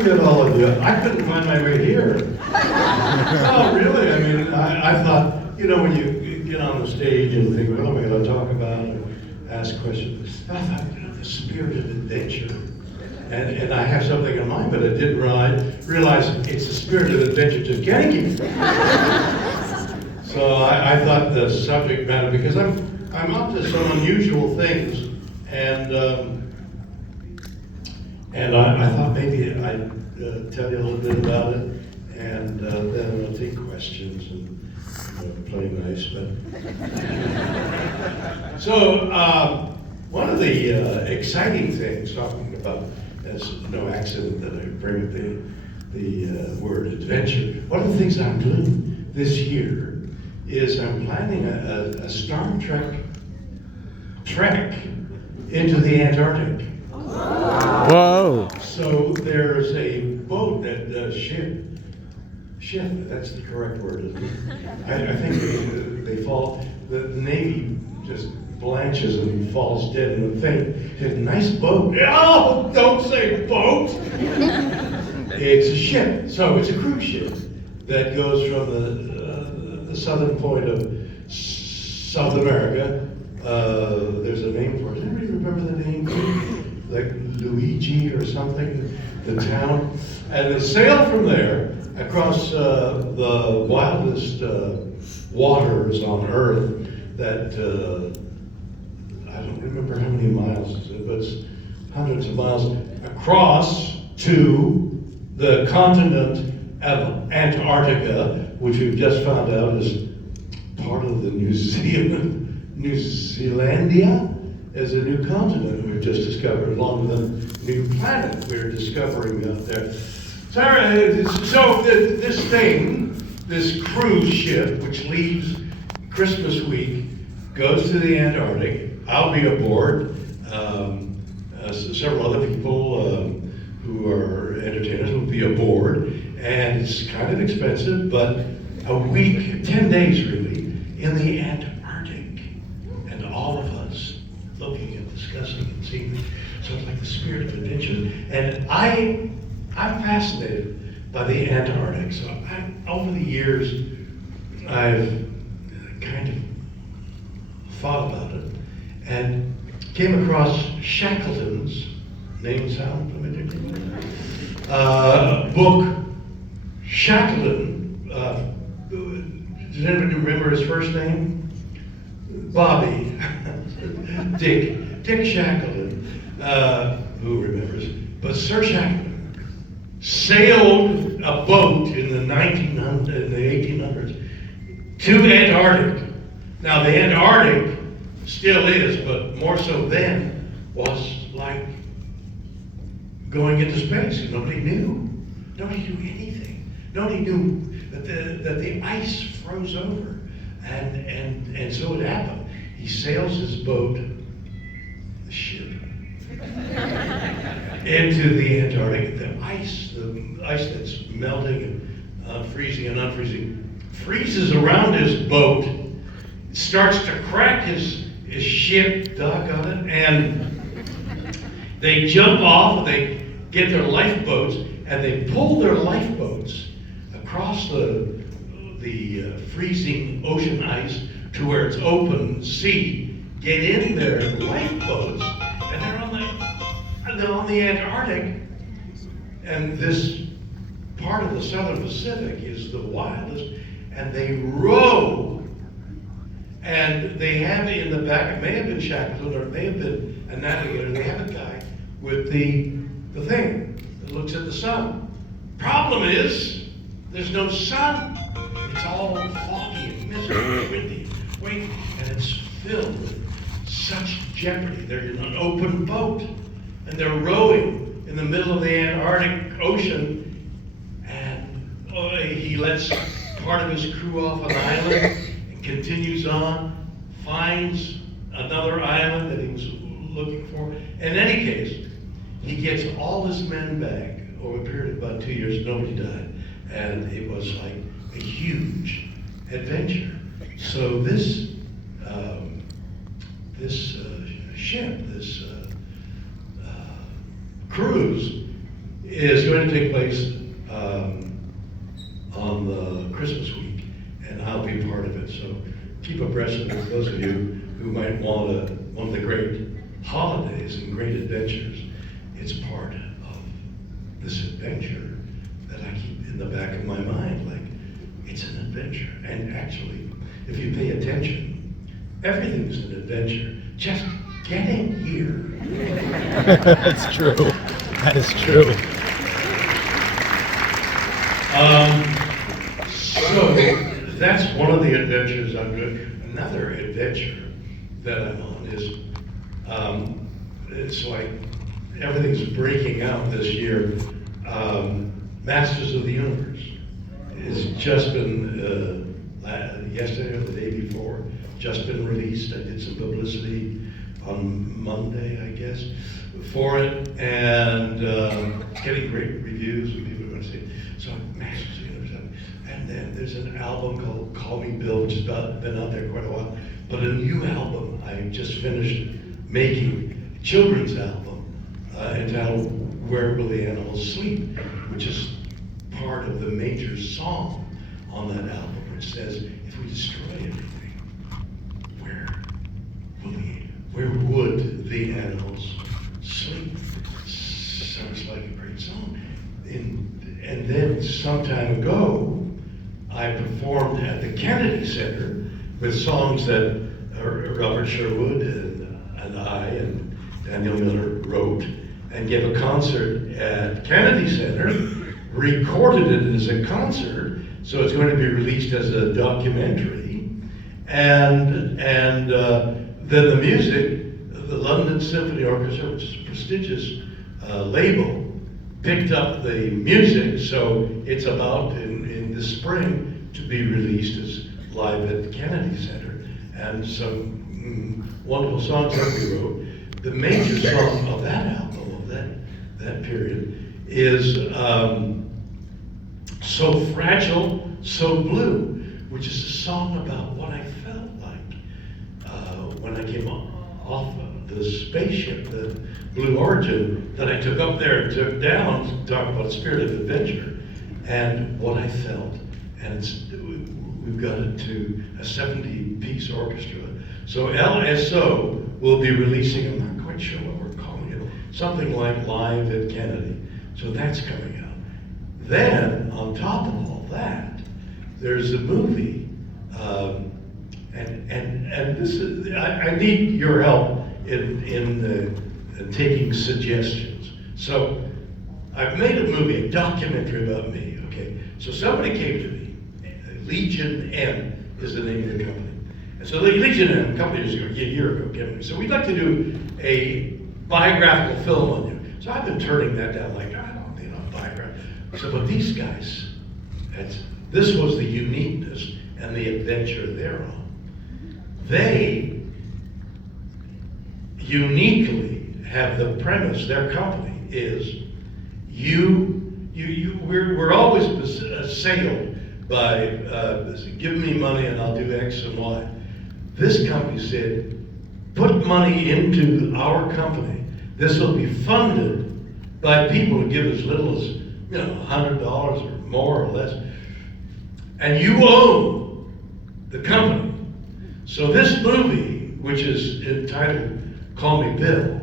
forget all of you. I couldn't find my way here. Oh, really? I mean, I thought, you know, when you get on the stage and think, what am I going to talk about, and ask questions, I thought, you know, the spirit of adventure. And I have something in mind, but I didn't realize it's the spirit of adventure just getting you. So I thought the subject matter, because I'm up to some unusual things, and I thought maybe I'd tell you a little bit about it, and then I'll take questions and play nice. But so one of the exciting things, talking about, there's no accident that I bring up the word adventure. One of the things I'm doing this year is I'm planning a Star Trek into the Antarctic. Whoa! So there's a boat that ship. That's the correct word, isn't it? I think they fall. The Navy just blanches and he falls dead in the thing. It's a nice boat. Oh, don't say boat. It's a ship. So it's a cruise ship that goes from the southern point of South America. There's a name for it. Does anybody remember the name? Like Luigi or something, the town. And they sail from there across the wildest waters on Earth that, I don't remember how many miles, but it's hundreds of miles, across to the continent of Antarctica, which we've just found out is part of the New Zealandia is a new continent we've just discovered, along with a new planet we're discovering out there. So this cruise ship, which leaves Christmas week, goes to the Antarctic. I'll be aboard. Several other people who are entertainers will be aboard, and it's kind of expensive, but a week, 10 days really, in the Antarctic, and all of us looking and discussing and seeing. So it's like the spirit of adventure. And I'm fascinated by the Antarctic. So over the years, I've kind of thought about it and came across Shackleton's, name sound familiar? Book, Shackleton. Does anybody remember his first name? Bobby. Dick Shackleton. Who remembers? But Sir Shackleton sailed a boat in the 1800s to Antarctic. Now the Antarctic still is, but more so then, was like going into space. Nobody knew. Nobody knew anything. Nobody knew that the ice froze over. And so it happened. He sails his boat, the ship, into the Antarctic. The ice that's melting and freezing and unfreezing, freezes around his boat, starts to crack his ship, doggone it, and they jump off, they get their lifeboats, and they pull their lifeboats across the freezing ocean ice to where it's open sea, get in their lifeboats, and they're on the Antarctic, and this part of the Southern Pacific is the wildest, and they row, and they have in the back, it may have been Shackleton or it may have been a navigator, they have a guy with the thing that looks at the sun. Problem is, there's no sun. It's all foggy and miserable, windy, and it's filled with such jeopardy. They're in an open boat, and they're rowing in the middle of the Antarctic Ocean, and he lets part of his crew off an island and continues on, finds another island that he was looking for. In any case, he gets all his men back over a period of about 2 years. Nobody died, and it was like a huge adventure. So this ship, this cruise, is going to to take place on the Christmas week, and I'll be part of it. So keep abreast of it, those of you who might want one of the great holidays and great adventures. It's part of this adventure that I keep in the back of my mind, like it's an adventure. And actually, if you pay attention, everything's an adventure. Just getting here. That's true. That is true. So that's one of the adventures I'm doing. Another adventure that I'm on is, it's like everything's breaking out this year. Masters of the Universe has just been, yesterday or the day before, just been released. I did some publicity on Monday, I guess, for it, and getting great reviews and people are going to see it. So Masters of the Universe, and then there's an album called Call Me Bill, which has been out there quite a while, but a new album I just finished making, a children's album entitled Where Will the Animals Sleep, which is part of the major song on that album, which says, if we destroy everything, where would the animals sleep? Sounds like a great song. And then some time ago, I performed at the Kennedy Center with songs that Robert Sherwood and I and Daniel Miller wrote, and gave a concert at Kennedy Center, recorded it as a concert, so it's going to be released as a documentary, and then the music, the London Symphony Orchestra, which is a prestigious label, picked up the music, so it's about in the spring to be released as live at the Kennedy Center, and some wonderful songs that we wrote. The major song of that album, of that period, is So Fragile, So Blue, which is a song about what I felt like when I came off of the spaceship, the Blue Origin, that I took up there and took down to talk about a spirit of adventure, and what I felt. And we've got it to a 70-piece orchestra. So LSO will be releasing, I'm not quite sure what we're calling it, something like Live at Kennedy. So that's coming out. Then, on top of all that, there's a movie, and this is, I need your help in taking suggestions. So I've made a movie, a documentary about me, okay? So somebody came to me, Legion M is the name of the company. And so Legion M, a couple of years ago, a year ago, came to me. So we'd like to do a biographical film on you. So I've been turning that down, like, I don't need a biography. So, but these guys, this was the uniqueness and the adventure they're on. They uniquely have the premise, their company is, we're always assailed by, give me money and I'll do X and Y. This company said, put money into our company. This will be funded by people who give as little as, $100 or more or less. And you own the company. So this movie, which is entitled Call Me Bill,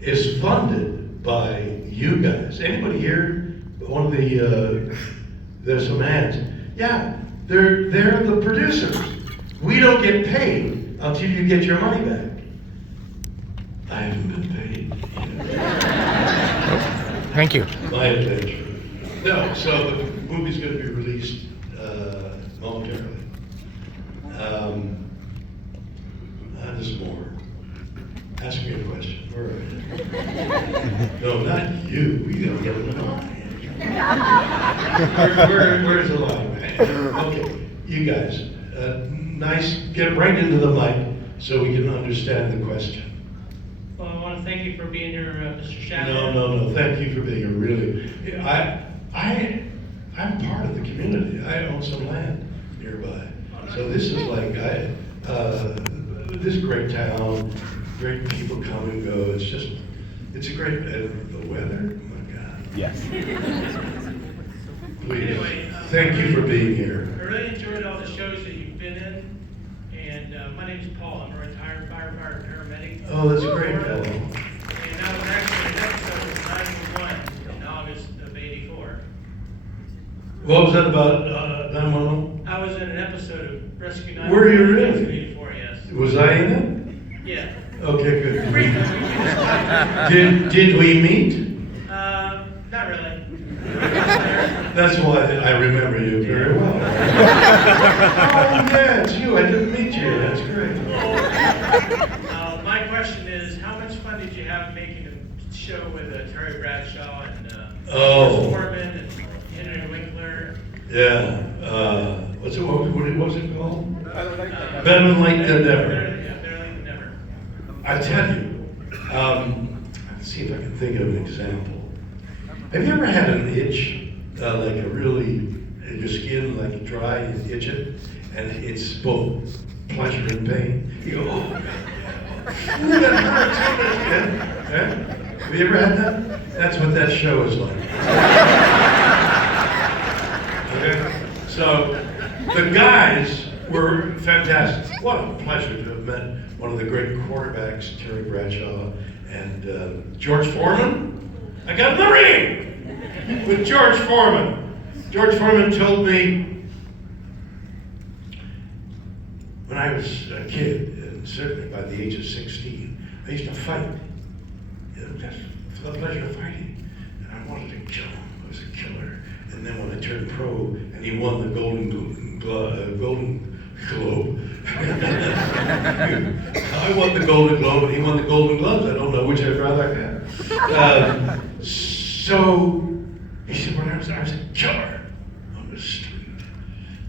is funded by you guys. Anybody here? One of the, there's some hands. Yeah, they're the producers. We don't get paid until you get your money back. I haven't been paid. Thank you. My adventure. No, so the movie's going to be released momentarily. There's more. Ask me a question. Where are you? No, not you. We gotta get in the line. Where's the line, man? Okay, you guys. Nice. Get right into the mic so we can understand the question. Well, I want to thank you for being here, Mr. Shatner. No. Thank you for being here. Really, I'm part of the community. I own some land nearby, so this is like this great town, great people come and go. It's just It's a great, the weather, oh my God. Yes. Please, Anyway, thank you for being here. I really enjoyed all the shows that you've been in, and my name's Paul. I'm a retired firefighter paramedic. Oh, that's great, Paul. And I was actually in an episode of 911 in August of '84. What was that about 911? I was in an episode of Rescue 911. Were you really? in '84, yes. Was I in it? Yeah. Okay, good. Briefly. Did we meet? Not really. That's why I remember you very well. Oh, yeah, it's you. I didn't meet you. That's great. My question is, how much fun did you have making a show with Terry Bradshaw and Oh. Foreman and Henry Winkler? Yeah. What was it called? Better Late Than Never. Better late than never. I tell you, let's see if I can think of an example. Have you ever had an itch, like a really, in your skin, like dry, you itch it, and it's both pleasure and pain? You go, oh, God, ooh, that hurts. Yeah? Have you ever had that? That's what that show is like. Okay? So, the guys were fantastic. What a pleasure to have met one of the great quarterbacks, Terry Bradshaw, and George Foreman. I got in the ring with George Foreman. George Foreman told me when I was a kid, and certainly by the age of 16, I used to fight. Just for the pleasure of fighting. And I wanted to kill him. I was a killer. And then when I turned pro, and he won the Golden Globe. I won the Golden Globe, and he won the Golden Gloves. I don't know which I'd rather have. So he said, when I was a killer on the street,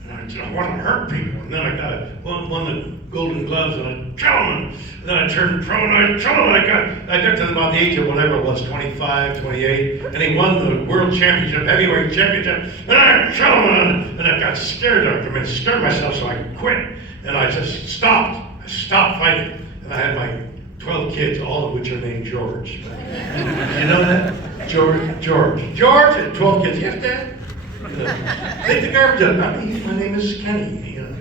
and I want to hurt people, and then I won the Golden Gloves, and I killed them, and then I turned pro, and I killed him, and I got to about the age of whatever it was, 25, 28, and he won the World Championship, Heavyweight Championship, and I killed him, and I got scared of him, and scared myself, so I quit, and I just stopped. I stopped fighting, and I had my 12 kids, all of which are named George. You know that? George, and 12 kids. Yes, Dad. Take the garbage up. My name is Kenny. You know.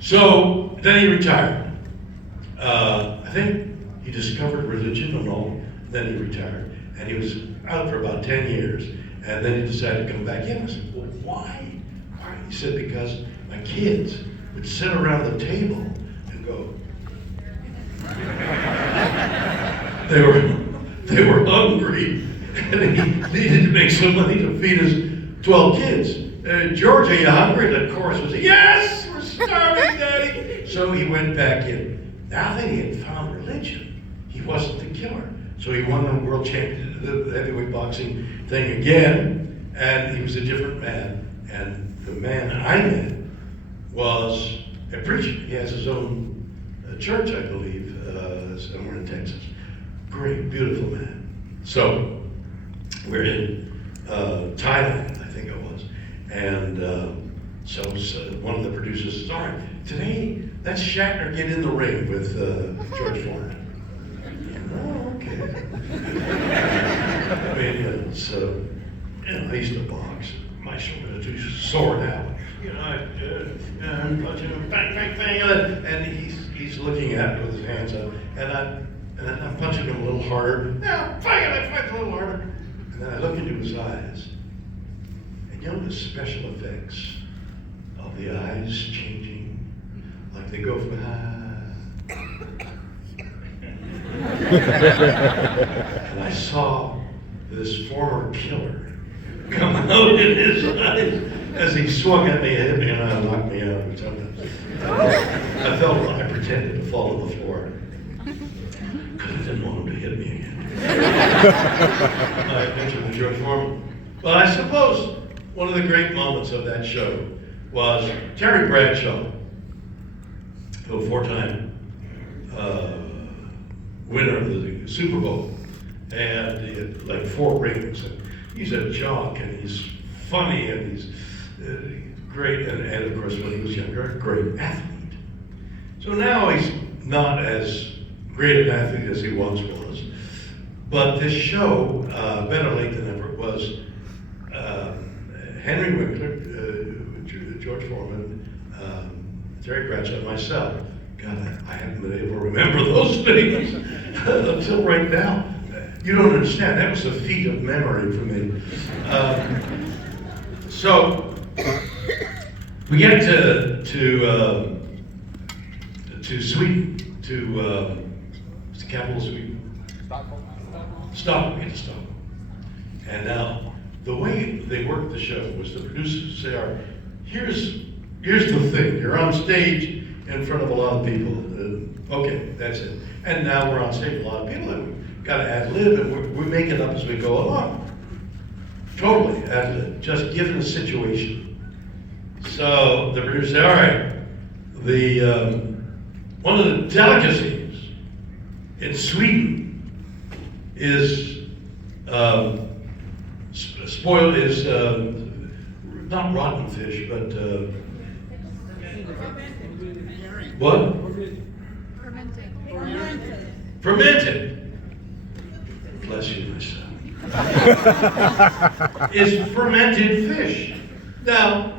So then he retired. I think he discovered religion and all. Then he retired, and he was out for about 10 years. And then he decided to come back in. I said, "Well, why?" He said, "Because my kids would sit around the table and go." They were hungry, and he needed to make some money to feed his 12 kids. George, are you hungry? And the chorus was, "Yes, we're starving, Daddy." So he went back in. Now that he had found religion, he wasn't the killer. So he won the world champion, the heavyweight boxing thing again, and he was a different man. And the man I met was a preacher. He has his own church, I believe, somewhere in Texas. Great, beautiful man. So we're in Thailand, I think it was, and so one of the producers says, "All right, today let's Shatner get in the ring with George Foreman." Oh, okay. I mean, so I used to box. My shoulders are too sore now. I'm punching him, bang, bang, bang, and he's looking at me with his hands up, and I'm punching him a little harder. Now, bang, and I fight a little harder. And then I look into his eyes, and you know the special effects of the eyes changing, like they go from and I saw this former killer come out in his eyes as he swung at me and hit me and knocked me out or something. I pretended to fall to the floor because I didn't want him to hit me again. I mentioned the George Foreman. But I suppose one of the great moments of that show was Terry Bradshaw, a four-time winner of the Super Bowl, and he had like 4 rings. And he's a jock, and he's funny, and he's great, and of course when he was younger, a great athlete. So now he's not as great an athlete as he once was. But this show, better late than never, was Henry Winkler, George Foreman, Terry Pratchett, and myself. God, I haven't been able to remember those names until right now. You don't understand. That was a feat of memory for me. So we get to Sweden, to the capital of Sweden. Stockholm. We get to Stockholm. And now the way they worked the show was the producers say, "All right, here's the thing. You're on stage in front of a lot of people. Okay, that's it. And now we're on stage with a lot of people, and we've got to ad lib, and we make it up as we go along. Totally ad lib, just given the situation." So the producer said, "All right, one of the delicacies in Sweden is spoiled is not rotten fish, but what? Fermented. Bless you, my son. Is fermented fish. Now,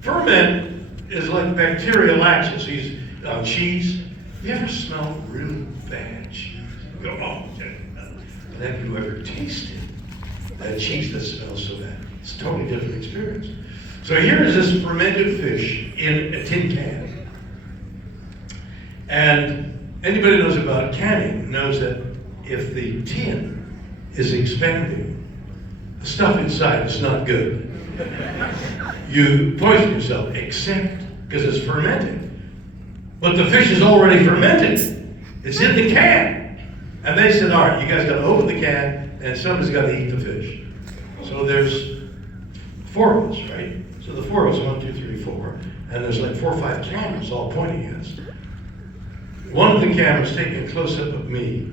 ferment is like bacterial laxes. Cheese. Have you ever smelled really bad cheese? You go, oh, but have you ever tasted that cheese that smells so bad? It's a totally different experience. So here is this fermented fish in a tin can. And anybody who knows about canning knows that if the tin is expanding, the stuff inside is not good. You poison yourself, except because it's fermented. But the fish is already fermented. It's in the can. And they said, all right, you guys got to open the can, and somebody's got to eat the fish. So there's 4 of us, right? So the 4 of us, 1, 2, 3, 4, and there's like 4 or 5 cameras all pointing at us. One of the cameras taking a close-up of me.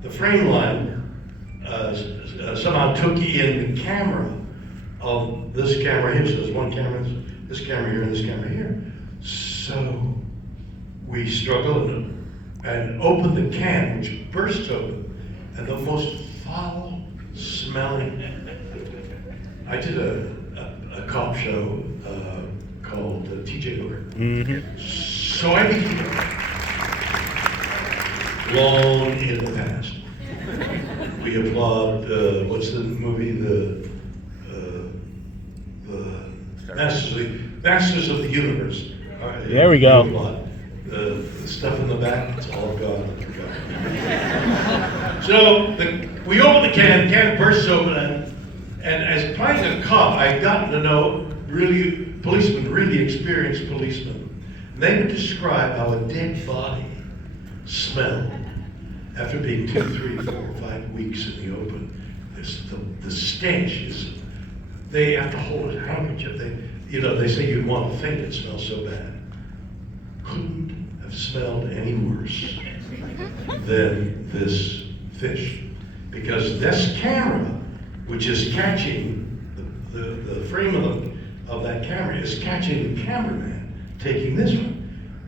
The frame line somehow took in the camera of this camera here. So there's one camera, this camera here, and this camera here. So we struggled and opened the can, which burst open, and the most foul-smelling. I did a cop show called TJ Hooker. Mm-hmm. So I became long in the past. We applaud, what's the movie, the Masters of the Universe. There we go. We applaud. The stuff in the back, it's all gone. So we open the can bursts open, and as playing a cop, I've gotten to know really experienced policemen. They would describe how a dead body smelled after being 2, 3, 4, 5 weeks in the open. The stench is, they have to hold a handkerchief. They say you'd want to faint, it smells so bad. Couldn't have smelled any worse than this fish. Because this camera, which is catching, the frame of that camera is catching the cameraman taking this one.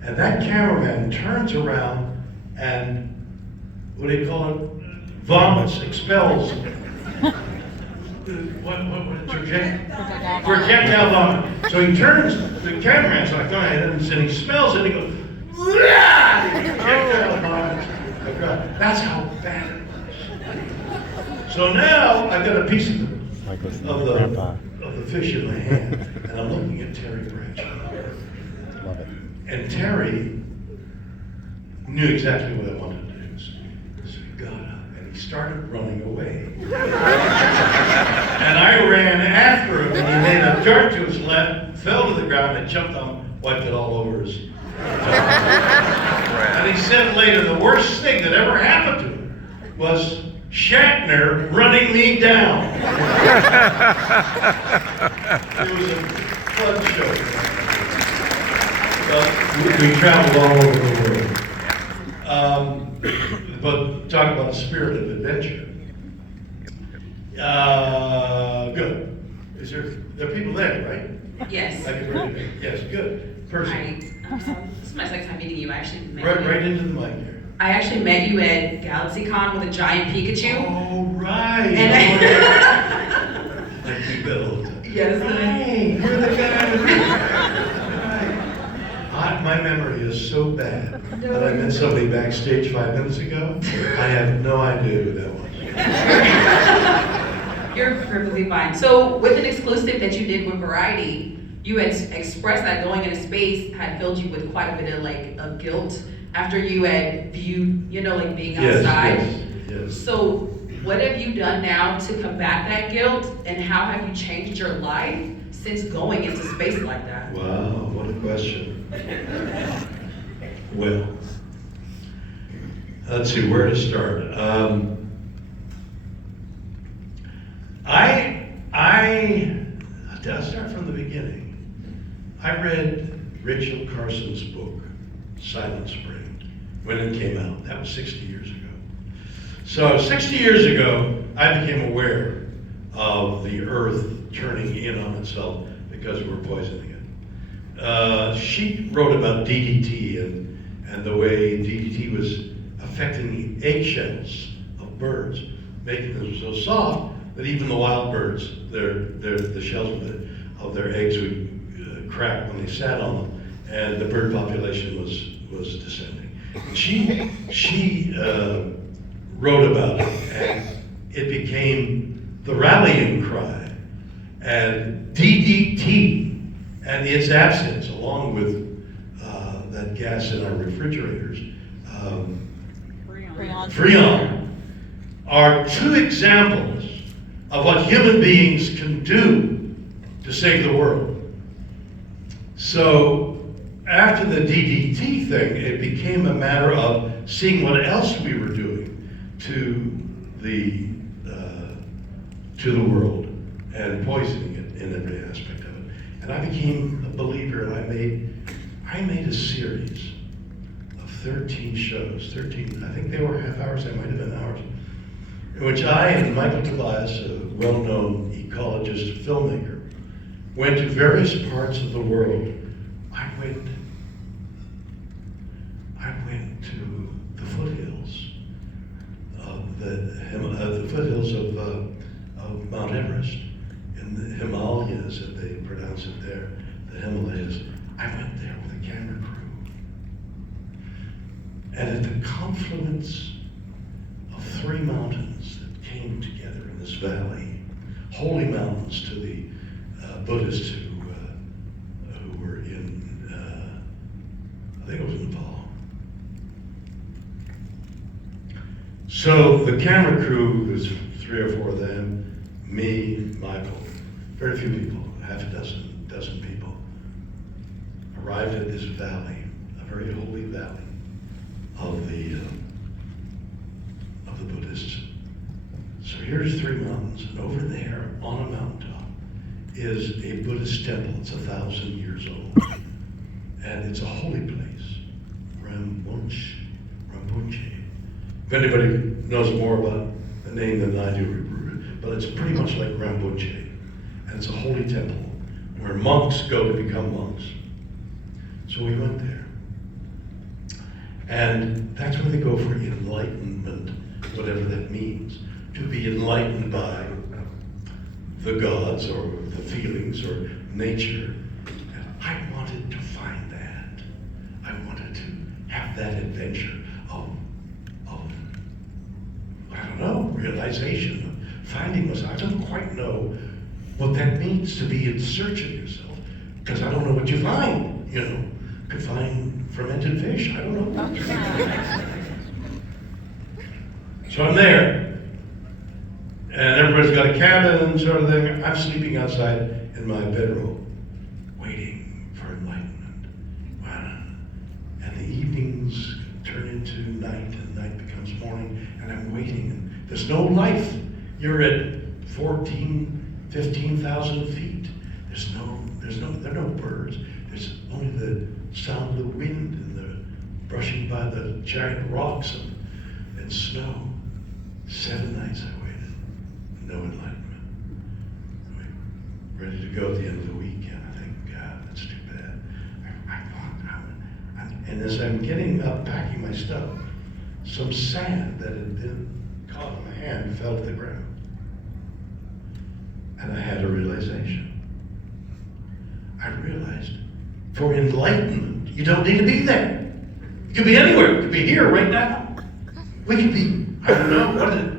And that cameraman turns around and, what do you call it? Vomits, expels. Projectile vomit. So he turns, the cameraman's like, oh, and he smells it and he goes, projectile vomit. That's how bad it was. So now I've got a piece of the fish in my hand, and I'm looking at Terry Pratchett. Love it. And Terry knew exactly what I wanted to do. So he got up and he started running away. And I ran after him, and he made a dart to his left, fell to the ground, and jumped on, wiped it all over his And he said later, the worst thing that ever happened to him was Shatner running me down. It was a fun show. But we traveled all over the world. But talk about the spirit of adventure. Good. There are people there, right? Yes. Yes, good. Person. Hi. This is my second time meeting you. I actually met Right into the mic here. I actually met you at GalaxyCon with a giant Pikachu. Oh, right. And I keep that all the time. Yes. Hey, you're the guy. Right. My memory is so bad that I met somebody backstage 5 minutes ago. I have no idea who that was. You're perfectly fine. So with an exclusive that you did with Variety, you had expressed that going into space had filled you with quite a bit of of guilt after you had viewed, like being outside. Yes. So what have you done now to combat that guilt, and how have you changed your life since going into space like that? Wow, what a question. Well, let's see where to start. I'll start from the beginning. I read Rachel Carson's book, Silent Spring, when it came out. That was 60 years ago. So 60 years ago, I became aware of the Earth turning in on itself because we're poisoning it. She wrote about DDT and the way DDT was affecting the eggshells of birds, making them so soft that even the wild birds, the shells of their eggs would crack when they sat on them, and the bird population was descending. She wrote about it, and it became the rallying cry. And DDT and its absence, along with that gas in our refrigerators, Freon, are two examples of what human beings can do to save the world. So after the DDT thing, it became a matter of seeing what else we were doing to the world and poisoning it in every aspect of it. And I became a believer, and I made a series of 13 shows. 13, I think they were half hours, they might have been hours, in which I and Michael Tobias, a well-known ecologist, filmmaker, went to various parts of the world. I went to the foothills of the foothills of Mount Everest, in the Himalayas, as they pronounce it there, the Himalayas. I went there with a camera crew, and at the confluence of three mountains that came together in this valley, holy mountains to the Buddhists who were in, I think it was Nepal. So the camera crew, there's 3 or 4 of them, me, Michael, very few people, half a dozen people, arrived at this valley, a very holy valley of the Buddhists. So here's 3 mountains, and over there on a mountaintop is a Buddhist temple. It's 1,000 years old, and it's a holy place, Rinpoche. If anybody knows more about the name than I do, but it's pretty much like Rinpoche, and it's a holy temple where monks go to become monks. So we went there, and that's where they go for enlightenment, whatever that means, to be enlightened by the gods or the feelings or nature. And I wanted to find that. I wanted to have that adventure of I don't know, realization of finding myself. I don't quite know what that means to be in search of yourself, because I don't know what you find. Could find fermented fish. I don't know. So I'm there, and everybody's got a cabin sort of thing. I'm sleeping outside in my bedroom, waiting for enlightenment. And the evenings turn into night, and night becomes morning, and I'm waiting, and there's no life. You're at 15,000 feet. There are no birds. There's only the sound of the wind and the brushing by the giant rocks and snow. 7 nights I waited, no enlightenment. Ready to go at the end of the weekend. I think, God, that's too bad. And as I'm getting up, packing my stuff, some sand that had been caught in my hand fell to the ground. And I had a realization. I realized for enlightenment, you don't need to be there. You could be anywhere. You could be here right now. We could be, I don't know,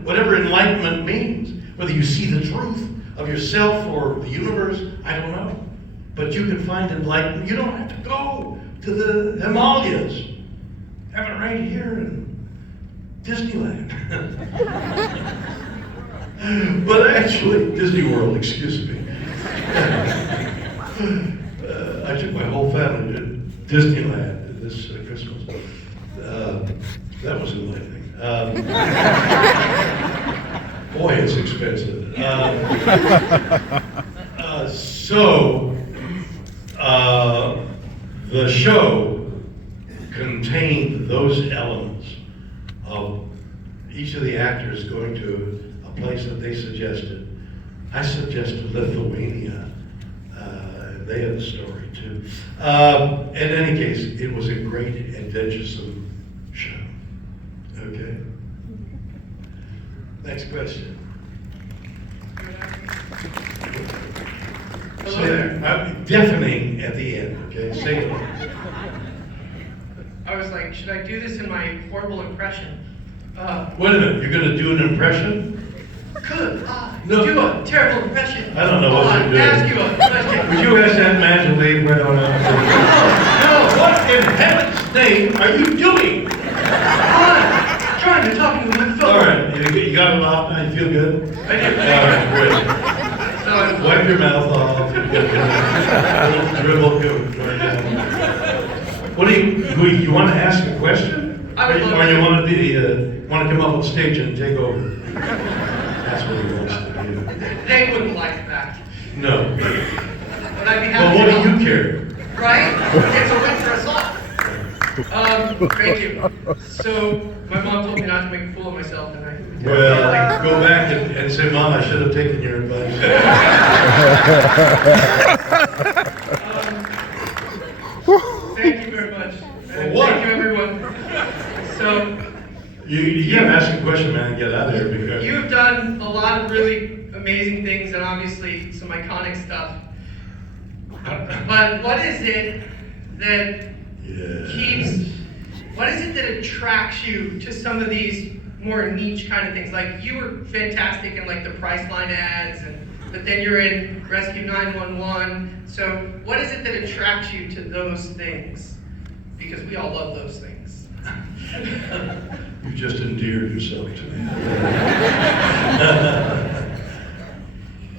whatever enlightenment means. Whether you see the truth of yourself or the universe, I don't know. But you can find enlightenment. You don't have to go to the Himalayas. Have it right here in Disneyland. But actually, Disney World, excuse me. I took my whole family to Disneyland this Christmas. That was enlightening. Boy, it's expensive. The show contained those elements of each of the actors going to a place that they suggested. I suggested Lithuania. They had a story too. In any case, it was a great adventuresome show. Okay. Next question. Say there. Deafening at the end. Okay. Say it. I was like, should I do this in my horrible impression? Wait a minute. You're going to do an impression? Could I No. do a terrible impression? I don't know what you're doing. Ask you a question. Would you ask that man to leave right on out? No, what in heaven's name are you doing? I'm trying to talk to the phone. All right, you got it off now? You feel good? I do. All right, great. So, Wipe your mouth off. Dribble, go. What do you want to ask a question? I would love Or you to. want to want to come up on stage and take over? That's what he wants to do. they wouldn't like that. No. But I'd be Well, happy what to do help. you care? Right? It's a win for us all. Thank you. So, my mom told me not to make a fool of myself tonight. Well, go back and say, Mom, I should have taken your advice. Thank you very much. And what? thank you, everyone. So, You gotta ask a question, man, and get out of here because. you've done a lot of really amazing things and obviously some iconic stuff. But what is it that what is it that attracts you to some of these more niche kind of things? Like, you were fantastic in like the Priceline ads, but then you're in Rescue 911. So what is it that attracts you to those things? Because we all love those things. You just endeared yourself to me.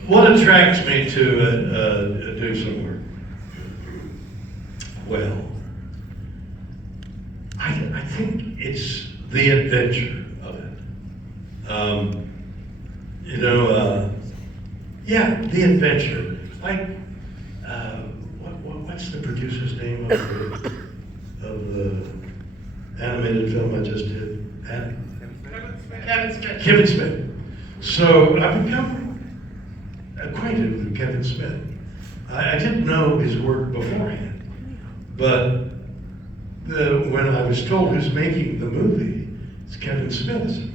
What attracts me to do some work? Well, I think it's the adventure of it. Yeah, the adventure. Like, what's the producer's name of the animated film I just did? Kevin Smith. Kevin Smith. So I've become acquainted with Kevin Smith. I didn't know his work beforehand, but when I was told who's making the movie, it's Kevin Smith. I said,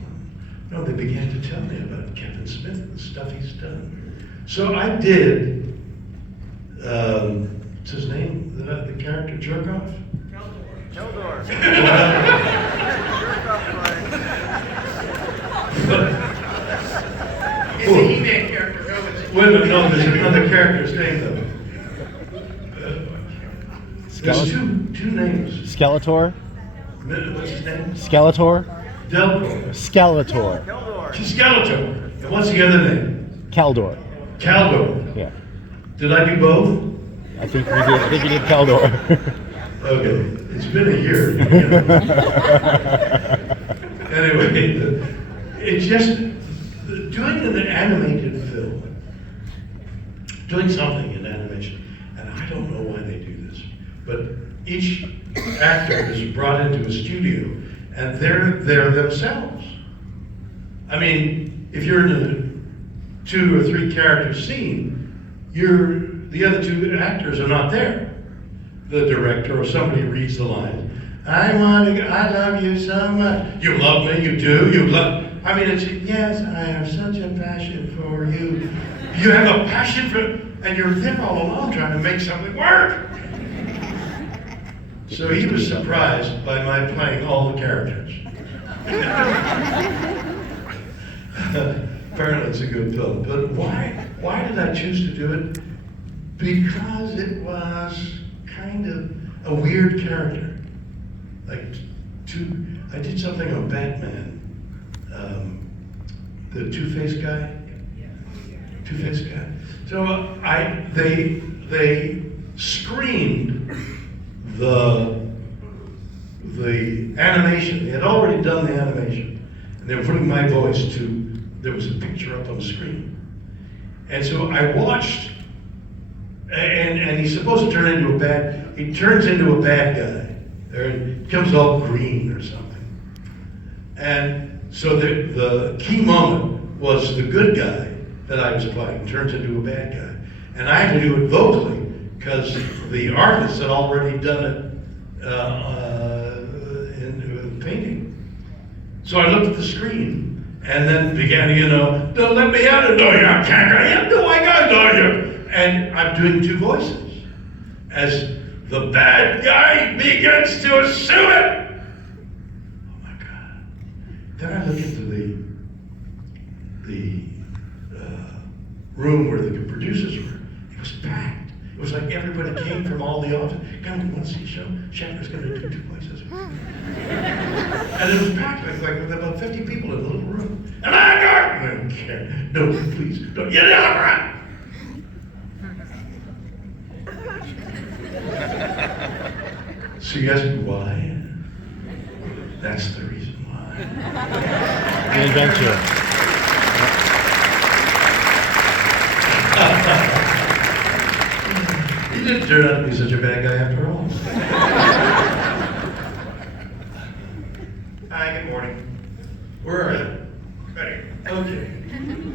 no, they began to tell me about Kevin Smith and the stuff he's done. So I did, what's his name, the character, Jerkoff? Keldor. It's a He-Man character, go with it. Wait a minute, no, there's another character's name though. There's two names. Skeletor? What's his name? Skeletor? Delcor. Skeletor. Skeletor. And what's the other name? Caldor. Caldor. Yeah. Did I do both? I think we did. I think you did Caldor. Okay. It's been a year. Anyway, it's just doing an animated film, doing something in animation, and I don't know why they do this, but each actor is brought into a studio and they're themselves. I mean, if you're in a 2 or 3 character scene, the other 2 actors are not there. The director or somebody reads the line, I love you so much. You love me, you do, I mean, it's, yes, I have such a passion for you. You have a passion for, and you're there all alone trying to make something work. So he was surprised by my playing all the characters. Apparently it's a good film. But why did I choose to do it? Because it was kind of a weird character. Like, I did something on Batman. The Two-Faced guy? Two-Faced guy. So they screened the animation. They had already done the animation. And they were putting my voice to, there was a picture up on the screen. And so I watched, and he's supposed to turn into he turns into a bad guy. Or it becomes all green or something. And so the key moment was the good guy that I was playing turns into a bad guy. And I had to do it vocally because the artists had already done it in painting. So I looked at the screen and then began, don't let me out of there, you can't go, I got you. And I'm doing two voices as the bad guy begins to assume it. Oh my God. Then I look into the room where the producers were. It was packed. It was like everybody came from all the offices. Come, you want to see the show? Shatner's going to do two voices. And it was packed, like with about 50 people in the little room. And I don't care. No, please, don't. You never. So you ask me why? That's the reason why. The adventure. He didn't turn out to be such a bad guy after all. Hi, good morning. Where are you? Right here. Okay.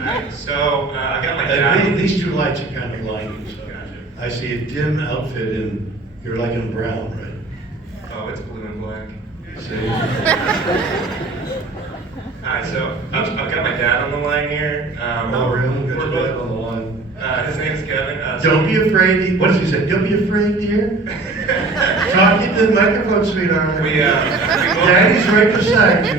Alright, so I got my dad. These two lights are kind of blinding, so Gotcha. I see a dim outfit and you're like in brown, right? Oh, it's blue and black. See? Alright, so I've got my dad on the line here. Oh, really? Got We're your dad both, on the line. his name's Kevin. Don't be afraid. What does he say? Don't be afraid, dear. Talk into the microphone, sweetheart. we Daddy's right beside you.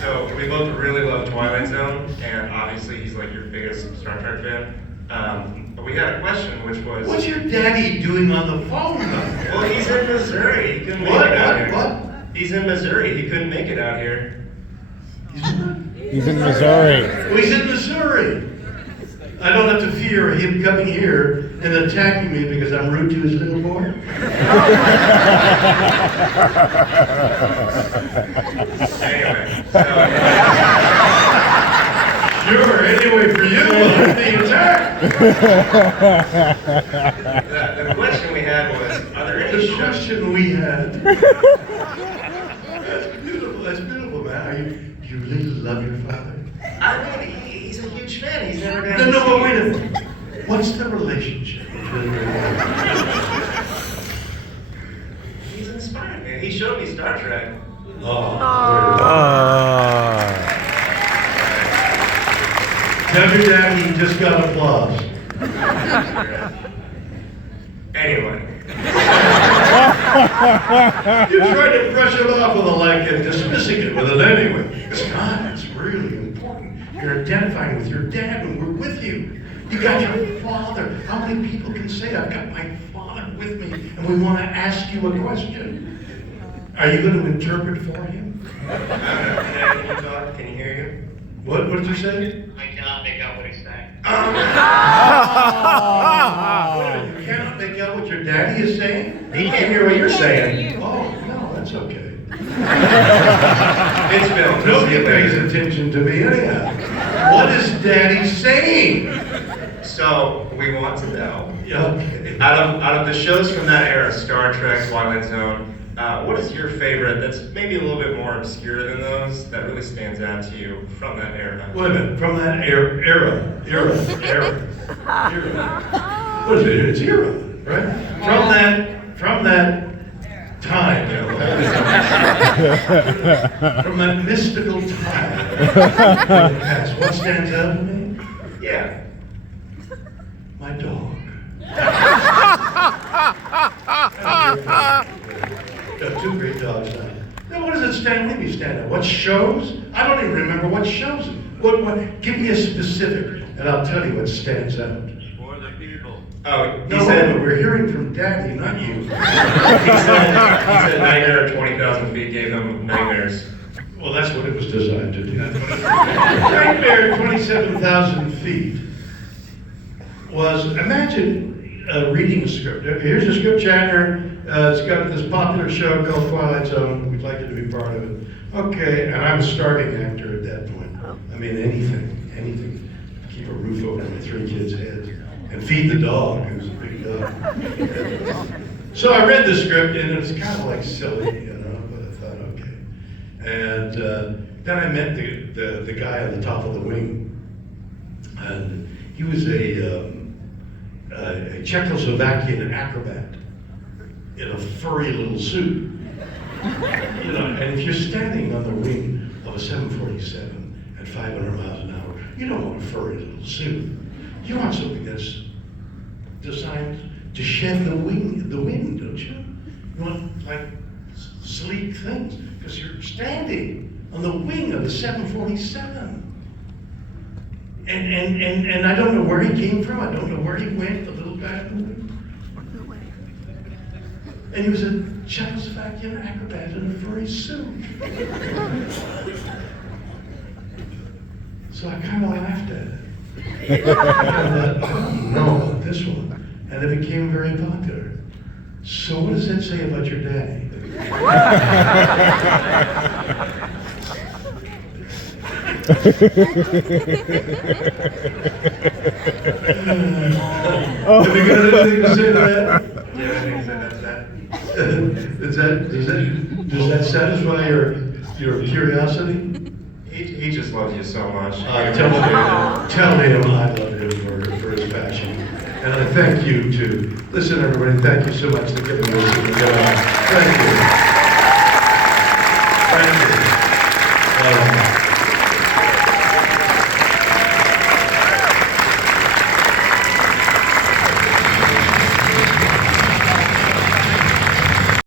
So we both really love Twilight Zone, and obviously he's like your biggest Star Trek fan. But we had a question, which was, What's your daddy doing on the phone? well, he's in Missouri. He couldn't make What? it out here. What? He's in Missouri. He couldn't make it out here. He's in Missouri. Well, he's in Missouri. I don't have to fear him coming here and attacking me because I'm rude to his little boy. Anyway, Sure, anyway, for you, I'm being attacked. the question we had was, are there any The shows? question we had. That's beautiful, man. Do you really love your father? I mean, he's a huge fan. He's never gonna. No, but wait a minute. What's the relationship between you and He's inspired me. He showed me Star Trek. Oh. Ah. Tell your dad he just got applause. Anyway. You tried to brush it off with a like and dismissing it with an anyway. It's not. It's really important. You're identifying with your dad and we're with you. You got your father. How many people can say, I've got my father with me and we want to ask you a question? Are you going to interpret for him? Can you talk? Can you hear you? What did you say? I cannot make out what he's saying. You cannot make out what your daddy is saying? He can hear what you're saying. Oh, no, that's okay. It's Bill. Nobody pays attention to me anyhow. What is daddy saying? So we want to know, Yeah. out of the shows from that era, Star Trek, Twilight Zone, what is your favorite that's maybe a little bit more obscure than those that really stands out to you from that era? Wait a minute, from that era. What is it? It's irrelevant, right? From that time, from that mystical time in the past, what stands out to me? Yeah. My dog. Got two great dogs now. Now, what does it stand? What do you stand out? What shows? I don't even remember what shows. What? Give me a specific, and I'll tell you what stands out. For the people. Oh, he No, said, we're hearing from Daddy, not you. he said Nightmare at 20,000 feet gave them nightmares. Well, that's what it was designed to do. Nightmare at 27,000 feet was, imagine reading a script. Here's a script, Shatner. It's got this popular show called Twilight Zone. We'd like you to be part of it. Okay, and I'm a starting actor at that point. I mean, anything. Keep a roof over my three kids' heads and feed the dog, who's a big dog. So I read the script, and it was kind of like silly, but I thought, okay. And then I met the guy on the top of the wing, and he was a Czechoslovakian acrobat in a furry little suit. And if you're standing on the wing of a 747 at 500 miles an hour, you don't want a furry little suit. You want something that's designed to shed the wind, don't you? You want like sleek things, because you're standing on the wing of the 747. And I don't know where he came from. I don't know where he went, the little guy. And he was a Czechoslovakian acrobat in a furry suit. So I kind of laughed at it. I don't know about this one. And it became very popular. So what does that say about your daddy? Have you got anything to say to that? Do you have anything to say about that? Does that satisfy your curiosity? He just loves you so much. Tell him I love him for his passion. And I thank you too. Listen, everybody, thank you so much for giving us a good. Thank you.